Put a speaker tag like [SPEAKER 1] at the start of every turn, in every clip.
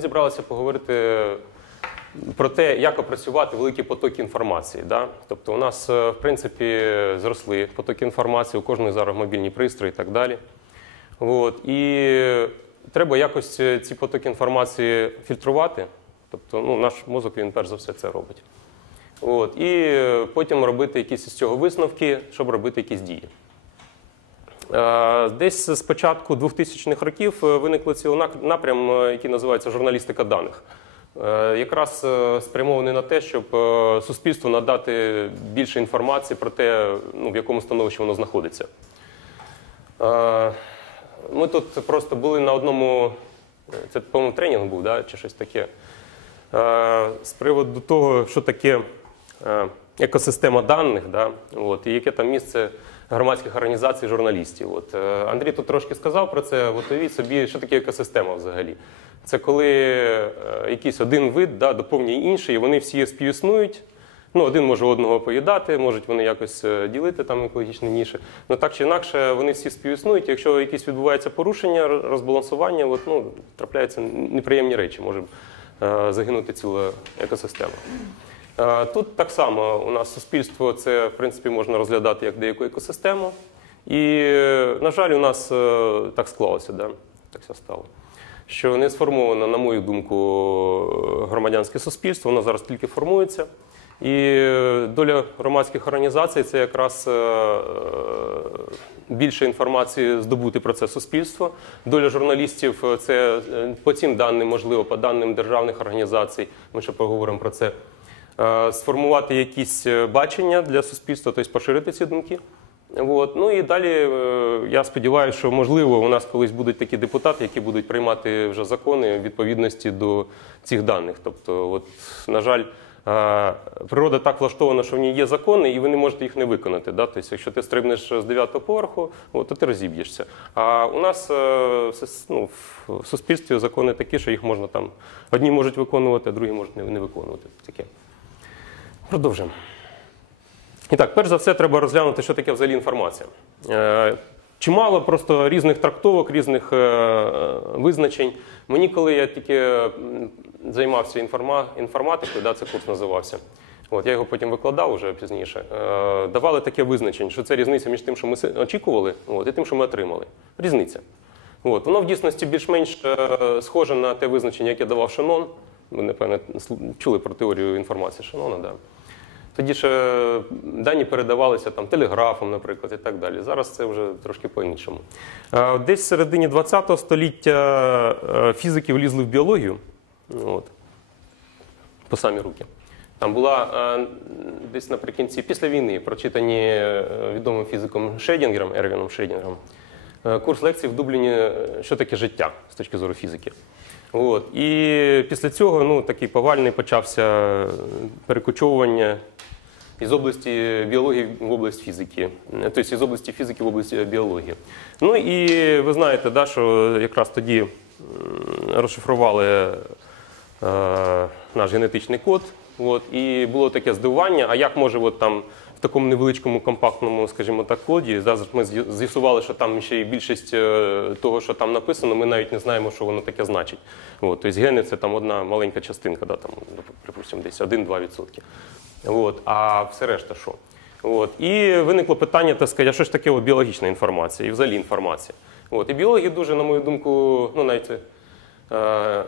[SPEAKER 1] Зібралися поговорити про те, як опрацювати великі потоки інформації. Да? Тобто, у нас, е, в принципі, зросли потоки інформації, у кожної зараз мобільні пристрої і так далі. От. І треба якось е, ці потоки інформації фільтрувати. Тобто, ну, наш мозок він перш за все це робить. От. І е, потім робити якісь з цього висновки, щоб робити якісь дії. Е, Десь з початку 2000-х років е, виникло цілий напрям, е, який називається журналістика даних. Якраз спрямований на те, щоб суспільству надати більше інформації про те, ну, в якому становищі воно знаходиться. Ми тут просто були на одному, це, по-моєму, тренінг був, чи щось таке. З приводу того, що таке екосистема даних, і яке там місце громадських організацій, журналістів. От, е, Андрій тут трошки сказав про це. От уявіть собі, що таке екосистема взагалі. Це коли е, якийсь один вид да, доповнює інший, і вони всі співіснують. Ну, один може одного поїдати, можуть вони якось е, ділити там екологічні ніші. Ну так чи інакше, вони всі співіснують. Якщо якісь відбувається порушення, розбалансування, от, ну, трапляються неприємні речі, може загинути ціла екосистема. Е, Тут так само у нас суспільство це в принципі можна розглядати як деяку екосистему. І, на жаль, у нас е, так склалося, да? так все стало. Що не сформовано, на мою думку, громадянське суспільство, воно зараз тільки формується. І е, доля громадських організацій це якраз більше інформації здобути про це суспільство. Доля журналістів це по цим даним, можливо, по даним державних організацій. Ми ще поговоримо про це. Е, Сформувати якісь е, бачення для суспільства, тобто поширити ці думки. От. Ну і далі е, я сподіваюся, що можливо у нас колись будуть такі депутати, які будуть приймати вже закони в відповідності до цих даних. Тобто, от, на жаль, природа так влаштована, що в ній є закони, і ви не можете їх не виконати. Да? Тобто, якщо ти стрибнеш з 9 поверху, от, то ти розіб'єшся. А у нас ну, в суспільстві закони такі, що їх можна там одні можуть виконувати, а другі можуть не виконувати. Таке. Продовжуємо. І так, перш за все, треба розглянути, що таке взагалі інформація. Е, Чимало просто різних трактовок, різних е, визначень. Мені, коли я тільки займався інформа, інформатикою, да, це курс називався. От, я його потім викладав уже пізніше. Е, давали таке визначення, що це різниця між тим, що ми очікували, от, і тим, що ми отримали. Різниця. От, воно в дійсності більш-менш схоже на те визначення, яке давав Шанон. Ви, напевне, чули про теорію інформації Шанона, да. Тоді ще дані передавалися там телеграфом, наприклад, і так далі. Зараз це вже трошки по-іншому. Е, Десь в середині ХХ століття е, фізики влізли в біологію. От. По самі руки. Там була е, десь наприкінці, після війни, прочитані е, відомим фізиком Шредінгером, Ервіном Шредінгером, е, курс лекцій в Дубліні, е, що таке життя з точки зору фізики. От. І після цього ну, такий повальний почався е, перекочовування із області біології в область фізики, тобто з області фізики в область біології. Ну і ви знаєте, да, що якраз тоді розшифрували е, наш генетичний код. От, і було таке здивування, а як може от там такому невеличкому компактному, скажімо так, коді, зараз ми з'ясували, що там ще й більшість е, того, що там написано, ми навіть не знаємо, що воно таке значить. От, тобто гени це там одна маленька частинка, да, там, припустимо, десь 1-2%. От, а все решта що? От. І виникло питання, так сказати, а що ж таке от біологічна інформація і взагалі інформація. От. І біологи дуже, на мою думку, ну навіть е,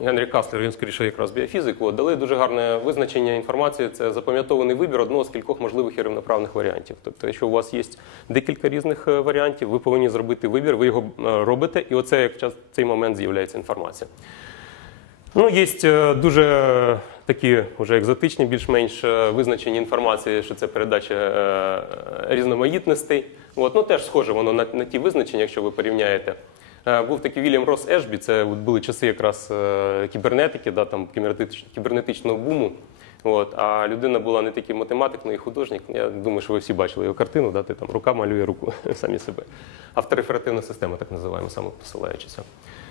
[SPEAKER 1] Генрі Каслер, він скоріше якраз біофізик, от, дали дуже гарне визначення інформації. Це запам'ятований вибір одного з кількох можливих і рівноправних варіантів. Тобто, якщо у вас є декілька різних е, варіантів, ви повинні зробити вибір, ви його е, робите, і оце як в цей момент з'являється інформація. Ну, є е, дуже такі вже екзотичні, більш-менш визначені інформації, що це передача різноманітностей. От, ну, теж схоже воно на, на ті визначення, якщо ви порівняєте. Е, Був такий Вільям Росс Ешбі, це були часи якраз е, кібернетики, да, там, кібернетичного буму. От, а людина була не тільки математик, але й художник. Я думаю, що ви всі бачили його картину, да, ти там рука малює руку самі себе. Автореферативна система, так називаємо, самопосилаючися.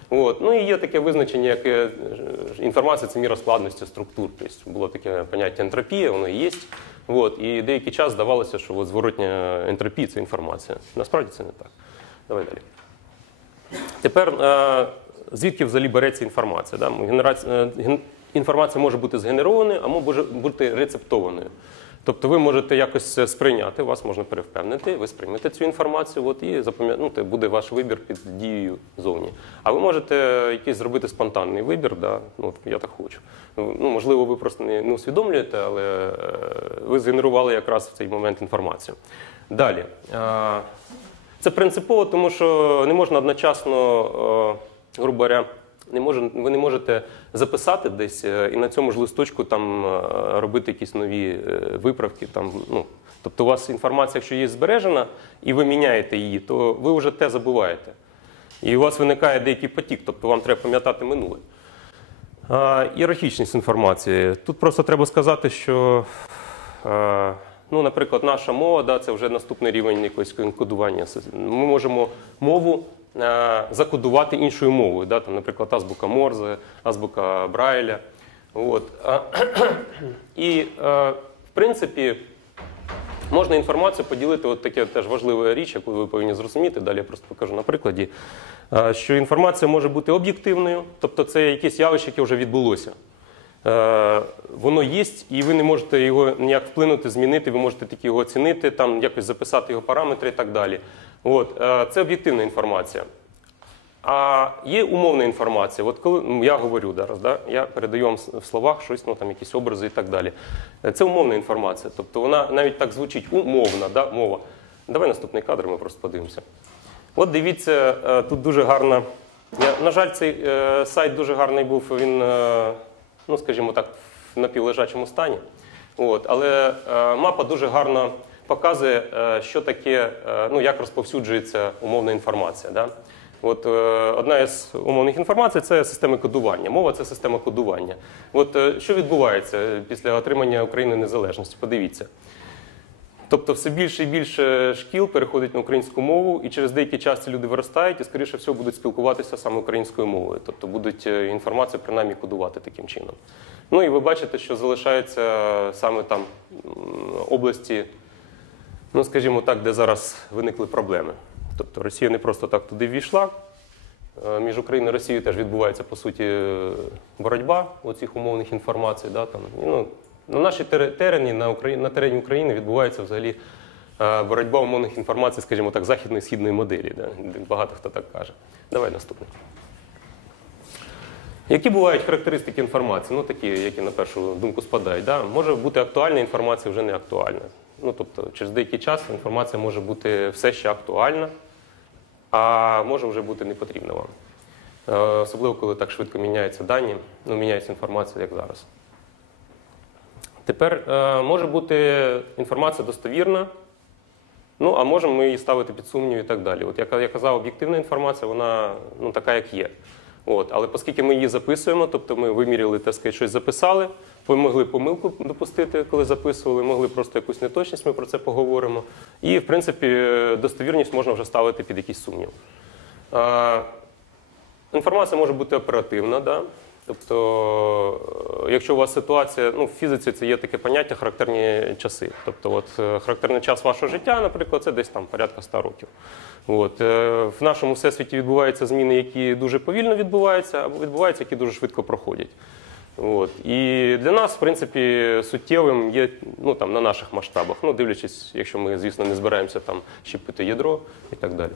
[SPEAKER 1] От. Ну і є таке визначення, як е, інформація це міра складності структур. Тобто було таке поняття ентропія, воно і є. От. І деякий час здавалося, що от зворотня ентропії це інформація. Насправді це не так. Давай далі. Тепер е, звідки взагалі береться інформація. Да? Е, Інформація може бути згенерованою, а може бути рецептованою. Тобто ви можете якось сприйняти, вас можна перевпевнити, ви сприймете цю інформацію, от, і запам'я... ну, буде ваш вибір під дією зовні. А ви можете якийсь зробити спонтанний вибір, да? ну, я так хочу. Ну, можливо, ви просто не, не усвідомлюєте, але е, ви згенерували якраз в цей момент інформацію. Далі. Це принципово, тому що не можна одночасно, е, грубо говоря, не може, ви не можете записати десь е, і на цьому ж листочку там е, робити якісь нові виправки. Там, ну, тобто у вас інформація, якщо є збережена, і ви міняєте її, то ви вже те забуваєте. І у вас виникає деякий потік, тобто вам треба пам'ятати минуле. А, Ієрархічність інформації. Тут просто треба сказати, що, е, ну, наприклад, наша мова да, це вже наступний рівень якогось кодування. Ми можемо мову е, закодувати іншою мовою. Да, там, наприклад, азбука Морзе, азбука Брайля. От. І, е, в принципі, Можна інформацію поділити, от таке теж важлива річ, яку ви повинні зрозуміти. Далі я просто покажу на прикладі, е, що інформація може бути об'єктивною, тобто це якесь явище, яке вже відбулося. Е, Воно є, і ви не можете його ніяк вплинути, змінити, ви можете тільки його оцінити, там якось записати його параметри і так далі. От, е, це об'єктивна інформація. А є умовна інформація. От коли ну, я говорю зараз, да, я передаю вам в словах щось, ну там якісь образи і так далі. Е, Це умовна інформація. Тобто вона навіть так звучить умовна, да, мова. Давай наступний кадр, ми просто подивимося. От дивіться, тут дуже гарна. Я, на жаль, цей сайт дуже гарний був. Він, ну скажімо так, в напівлежачому стані. От, але е, мапа дуже гарно показує, е, що таке, е, ну як розповсюджується умовна інформація. Да? От е, одна із умовних інформацій це системи кодування. Мова це система кодування. От е, що відбувається після отримання України незалежності? Подивіться. Тобто все більше і більше шкіл переходить на українську мову, і через деякий час ці люди виростають і, скоріше всього, будуть спілкуватися саме українською мовою. Тобто будуть е, інформацію принаймні кодувати таким чином. Ну і ви бачите, що залишаються саме там області, ну скажімо так, де зараз виникли проблеми. Тобто Росія не просто так туди ввійшла. Е, Між Україною і Росією теж відбувається по суті е, боротьба оцих умовних інформацій. Да, там. Ну, на нашій терені, на, Україні, на терені України відбувається взагалі е, боротьба умовних інформацій, скажімо так, західної східної моделі. Да? Багато хто так каже. Давай наступне. Які бувають характеристики інформації? Ну, такі, які на першу думку спадають. Да? Може бути актуальна інформація, вже не актуальна. Ну, тобто, через деякий час інформація може бути все ще актуальна, а може вже бути не потрібна вам. Е, Особливо, коли так швидко міняються дані, ну, міняється інформація, як зараз. Тепер е, може бути інформація достовірна, ну а можемо ми її ставити під сумнів і так далі. От як я казав, об'єктивна інформація, вона ну, така, як є. От, але оскільки ми її записуємо, тобто ми виміряли, так сказати, щось записали, ви могли помилку допустити, коли записували, могли просто якусь неточність, ми про це поговоримо. І, в принципі, достовірність можна вже ставити під якийсь сумнів. Е, Інформація може бути оперативна, да? Тобто, е, якщо у вас ситуація, ну в фізиці це є таке поняття характерні часи. Тобто, от е, характерний час вашого життя, наприклад, це десь там порядка 100 років. От, е, в нашому всесвіті відбуваються зміни, які дуже повільно відбуваються, або відбуваються, які дуже швидко проходять. От. І для нас, в принципі, суттєвим є ну, там, на наших масштабах, ну, дивлячись, якщо ми, звісно, не збираємося там щепити ядро і так далі.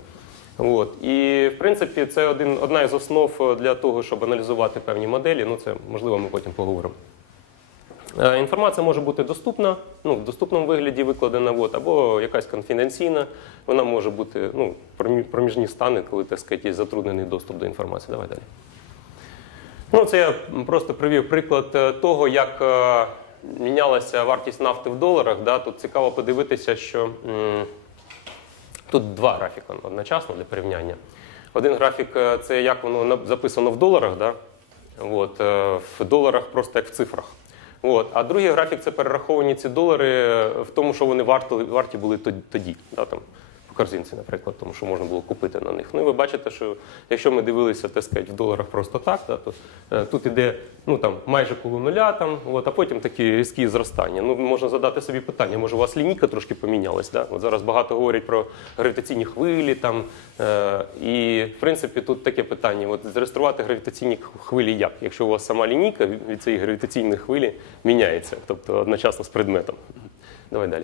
[SPEAKER 1] От. І, в принципі, це один, одна із основ для того, щоб аналізувати певні моделі. Ну, це можливо, ми потім поговоримо. Е, Інформація може бути доступна, ну, в доступному вигляді викладена, от, або якась конфіденційна. Вона може бути ну, проміжні стани, коли так сказати, є затруднений доступ до інформації. Давай далі. Ну, це я просто привів приклад е, того, як е, мінялася вартість нафти в доларах. Да? Тут цікаво подивитися, що тут два графіки одночасно для порівняння. Один графік е, це як воно записано в доларах, да? От, е, в доларах просто як в цифрах. От. А другий графік це перераховані ці долари в тому, що вони варті, були тоді. да? Там, корзинці, наприклад, тому що можна було купити на них. Ну і ви бачите, що якщо ми дивилися, так сказати, в доларах просто так, да, то е, тут іде ну, там, майже коло нуля, там, от, а потім такі різкі зростання. Ну, можна задати собі питання, може у вас лінійка трошки помінялась? Да? От зараз багато говорять про гравітаційні хвилі. Там, е, і в принципі тут таке питання: от, зареєструвати гравітаційні хвилі як? Якщо у вас сама лінійка від цієї гравітаційної хвилі міняється, тобто одночасно з предметом. Давай далі.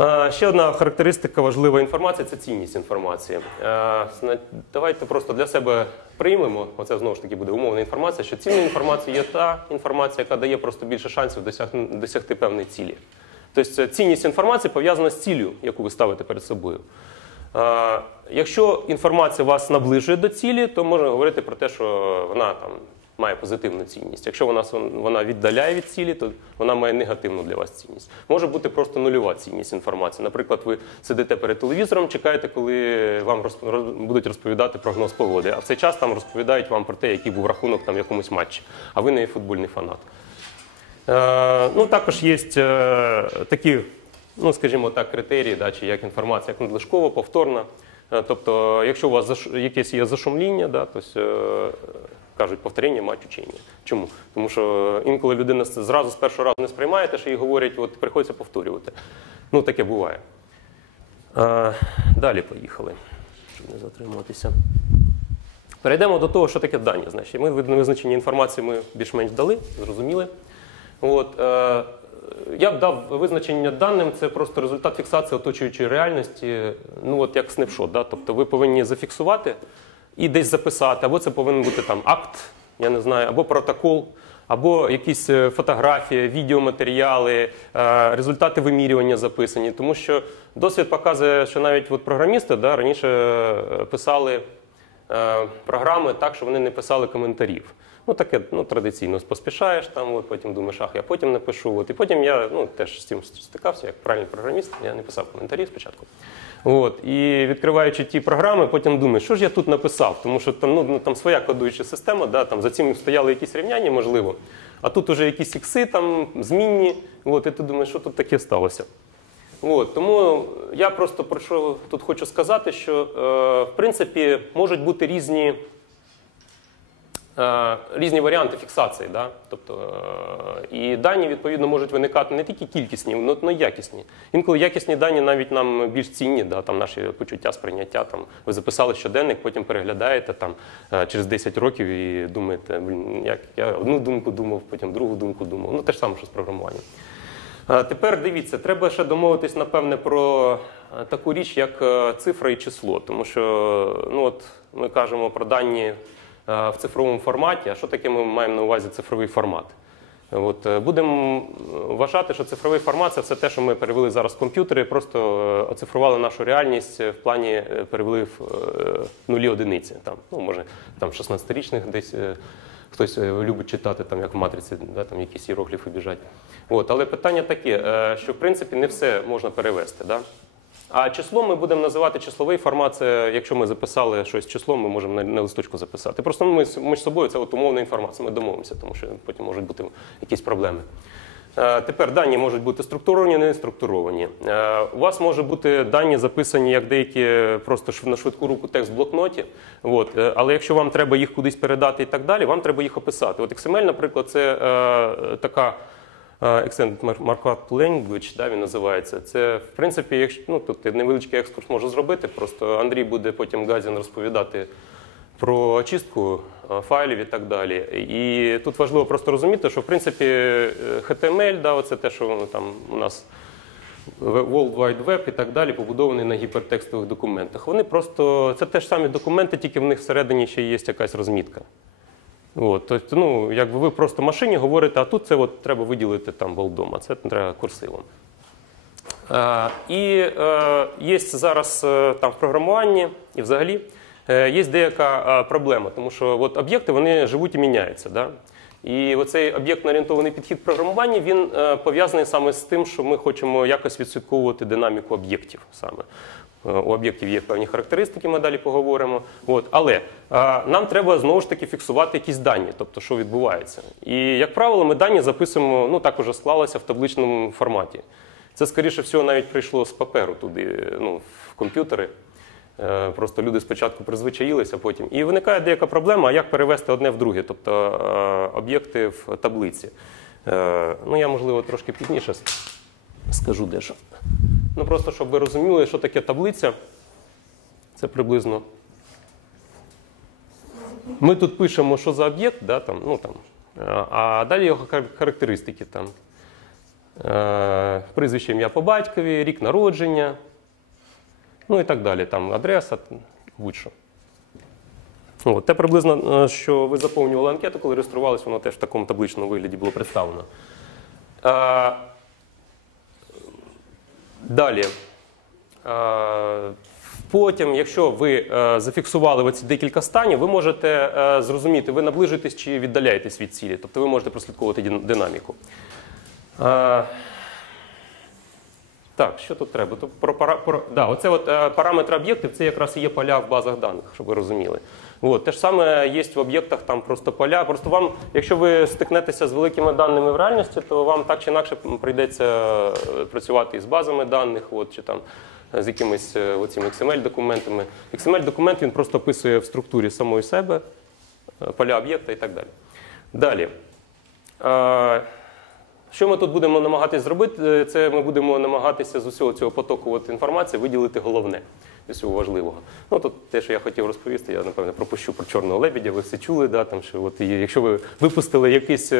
[SPEAKER 1] Е, Ще одна характеристика важлива інформації це цінність інформації. Е, Давайте просто для себе приймемо, оце знову ж таки буде умовна інформація, що цінна інформація є та інформація, яка дає просто більше шансів досягти, досягти певної цілі. Тобто цінність інформації пов'язана з ціллю, яку ви ставите перед собою. Е, Якщо інформація вас наближує до цілі, то можна говорити про те, що вона там має позитивну цінність. Якщо вона, вона віддаляє від цілі, то вона має негативну для вас цінність. Може бути просто нульова цінність інформації. Наприклад, ви сидите перед телевізором, чекаєте, коли вам розп- роз- будуть розповідати прогноз погоди, а в цей час там розповідають вам про те, який був рахунок там в якомусь матчі, а ви не футбольний фанат. Е, ну, також є е, такі, ну, скажімо так, критерії, да, чи як інформація, як надлишкова, повторна. Е, тобто, якщо у вас заш- якесь є зашумління, да, то е, кажуть повторення мать учення. Чому? Тому що інколи людина зразу з першого разу не сприймає те, що їй говорять, от приходиться повторювати. Ну, таке буває. Е, далі поїхали, щоб не затримуватися. Перейдемо до того, що таке дані. Значить, ми визначення інформації ми більш-менш дали, зрозуміли. От, е, я б дав визначення даним, це просто результат фіксації оточуючої реальності, ну от як снапшот. Да? Тобто ви повинні зафіксувати і десь записати, або це повинен бути там акт, я не знаю, або протокол, або якісь е, фотографії, відеоматеріали, е, результати вимірювання записані. Тому що досвід показує, що навіть от програмісти да, раніше е, писали програми так, що вони не писали коментарів. Ну, таке ну, традиційно поспішаєш там, от, потім думаєш, ах, я потім напишу. От. І потім я ну, теж з цим стикався, як правильний програміст, я не писав коментарів спочатку. От. І відкриваючи ті програми, потім думаєш, що ж я тут написав? Тому що там, ну, там своя кодуюча система, да, там, за цим стояли якісь рівняння, можливо, а тут уже якісь ікси там, змінні, от, і ти думаєш, що тут таке сталося. От, тому я просто про що тут хочу сказати, що е, в принципі можуть бути різні, різні варіанти фіксації. Да? Тобто, е, і дані, відповідно, можуть виникати не тільки кількісні, але й якісні. Інколи якісні дані навіть нам більш цінні, да? там наші почуття, сприйняття. Там, ви записали щоденник, потім переглядаєте там, е, через 10 років і думаєте, як я одну думку думав, потім другу думку думав. Ну, те ж саме, що з програмуванням. Тепер дивіться, треба ще домовитись, напевне, про е, таку річ, як е, цифра і число. Тому що ну, от ми кажемо про дані е, в цифровому форматі. А що таке ми маємо на увазі цифровий формат? От, е, будемо вважати, що цифровий формат це все те, що ми перевели зараз в комп'ютери, просто е, оцифрували нашу реальність в плані е, перевели в е, нулі одиниці. Там, ну, може, там 16-річних десь. е, Хтось е, любить читати, там, як в матриці, да, там якісь іерогліфи біжать. От, але питання таке, е, що в принципі не все можна перевести. Да? А число ми будемо називати числовий формат. Це якщо ми записали щось числом, ми можемо на, листочку записати. Просто ми з- собою це от умовна інформація. Ми домовимося, тому що потім можуть бути якісь проблеми. Е, Тепер дані можуть бути структуровані, не структуровані. Е, У вас може бути дані записані як деякі просто на швидку руку текст в блокноті. От. е, Але якщо вам треба їх кудись передати і так далі, вам треба їх описати. От XML, наприклад, це е, така Extended Markup Language, да, він називається. Це, в принципі, якщо ну, тут я невеличкий екскурс можу зробити. Просто Андрій буде потім Газін розповідати про очистку е, файлів і так далі. І тут важливо просто розуміти, що в принципі е, HTML, да, оце те, що там у нас World Wide Web і так далі, побудований на гіпертекстових документах. Вони просто це теж самі документи, тільки в них всередині ще є якась розмітка. От, тобто, ну, якби ви просто машині говорите, а тут це от треба виділити там болдом, а це треба курсивом. Е, І е, є зараз е, там в програмуванні і взагалі е, є деяка е, проблема, тому що от об'єкти вони живуть і міняються. Да? І оцей об'єктно-орієнтований підхід в програмуванні він е, пов'язаний саме з тим, що ми хочемо якось відслідковувати динаміку об'єктів саме. Е, У об'єктів є певні характеристики, ми далі поговоримо. От. Але е, нам треба знову ж таки фіксувати якісь дані, тобто що відбувається. І, як правило, ми дані записуємо, ну так уже склалося в табличному форматі. Це, скоріше всього, навіть прийшло з паперу туди, ну, в комп'ютери. Е, Просто люди спочатку призвичаїлися, потім. І виникає деяка проблема, як перевести одне в друге, тобто об'єкти в таблиці. Ну, я, можливо, трошки пізніше скажу дещо. Ну, просто щоб ви розуміли, що таке таблиця. Це приблизно. Ми тут пишемо, що за об'єкт, да, там, ну, там, е, а далі його характеристики. Там. Е, Прізвище ім'я по батькові, рік народження, ну і так далі. Там адреса, будь-що. От, те приблизно, е, що ви заповнювали анкету, коли реєструвалися, воно теж в такому табличному вигляді було представлено. Далі. Е, Потім, якщо ви е, зафіксували оці декілька станів, ви можете е, зрозуміти, ви наближуєтесь чи віддаляєтесь від цілі. Тобто ви можете прослідковувати динаміку. Так, що тут треба? Тут про, про, да, оце от, параметри об'єктів, це якраз і є поля в базах даних, щоб ви розуміли. От, те ж саме є в об'єктах, там просто поля. Просто вам, якщо ви стикнетеся з великими даними в реальності, то вам так чи інакше прийдеться е, працювати із базами даних, от, чи там е, з якимись е, оціми XML-документами. XML-документ він просто описує в структурі самої себе поля об'єкта і так далі. Далі. Що ми тут будемо намагатися зробити? Це ми будемо намагатися з усього цього потоку от інформації виділити головне з усього важливого. Ну тут те, що я хотів розповісти, я напевне пропущу про чорного лебідя. Ви все чули, да, там, що от, якщо ви випустили якийсь.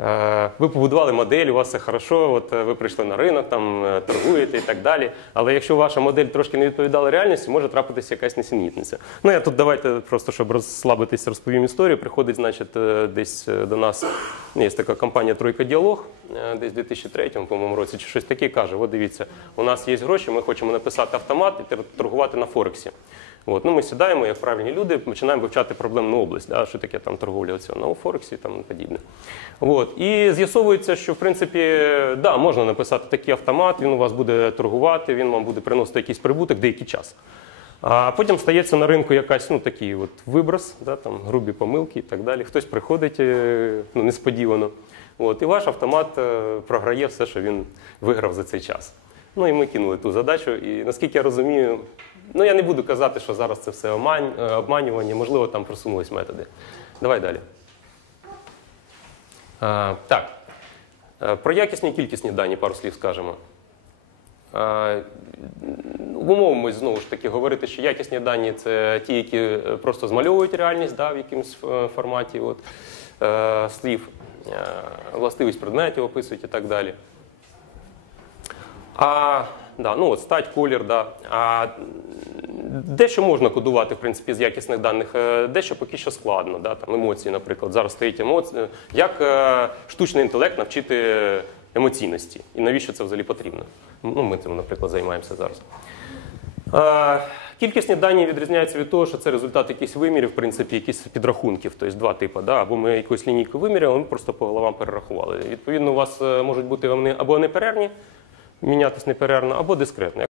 [SPEAKER 1] Е, Ви побудували модель, у вас все хорошо, от е, ви прийшли на ринок, там е, торгуєте і так далі. Але якщо ваша модель трошки не відповідала реальності, може трапитися якась несенітниця. Ну я тут давайте просто, щоб розслабитися, розповім історію. Приходить, значить, десь до нас є така компанія Тройка Діалог, десь в 2003 по-моєму році чи щось таке каже: от дивіться, у нас є гроші, ми хочемо написати автомат і торгувати на Форексі. От, ну, ми сідаємо, як правильні люди, починаємо вивчати проблемну область, да, що таке там торговля на Форексі і подібне. От, і з'ясовується, що в принципі, да, можна написати такий автомат, він у вас буде торгувати, він вам буде приносити якийсь прибуток деякий час. А потім стається на ринку якась ну, такий от виброс, да, там, грубі помилки і так далі. Хтось приходить е, ну, несподівано. От, і ваш автомат е, програє все, що він виграв за цей час. Ну і ми кинули ту задачу. І наскільки я розумію, ну я не буду казати, що зараз це все е, обманювання, можливо, там просунулись методи. Давай далі. А, так. Е, Про якісні і кількісні дані пару слів скажемо. Умовимось знову ж таки говорити, що якісні дані це ті, які е, просто змальовують реальність да, в якомусь е, форматі от, е, слів, е, властивість предметів описують і так далі. А, да, ну от стать, колір, да. А дещо можна кодувати, в принципі, з якісних даних, е, дещо поки що складно. Да, там емоції, наприклад. Зараз стоїть емоції. Як е, штучний інтелект навчити емоційності? І навіщо це взагалі потрібно? Ну, ми цим, наприклад, займаємося зараз. Е, Кількісні дані відрізняються від того, що це результат якихось вимірів, в принципі, якісь підрахунків, тобто два типи. Да? Або ми якусь лінійку виміряли, ми просто по головам перерахували. Відповідно, у вас е, можуть бути вони або неперервні, мінятись неперервно, або дискретно.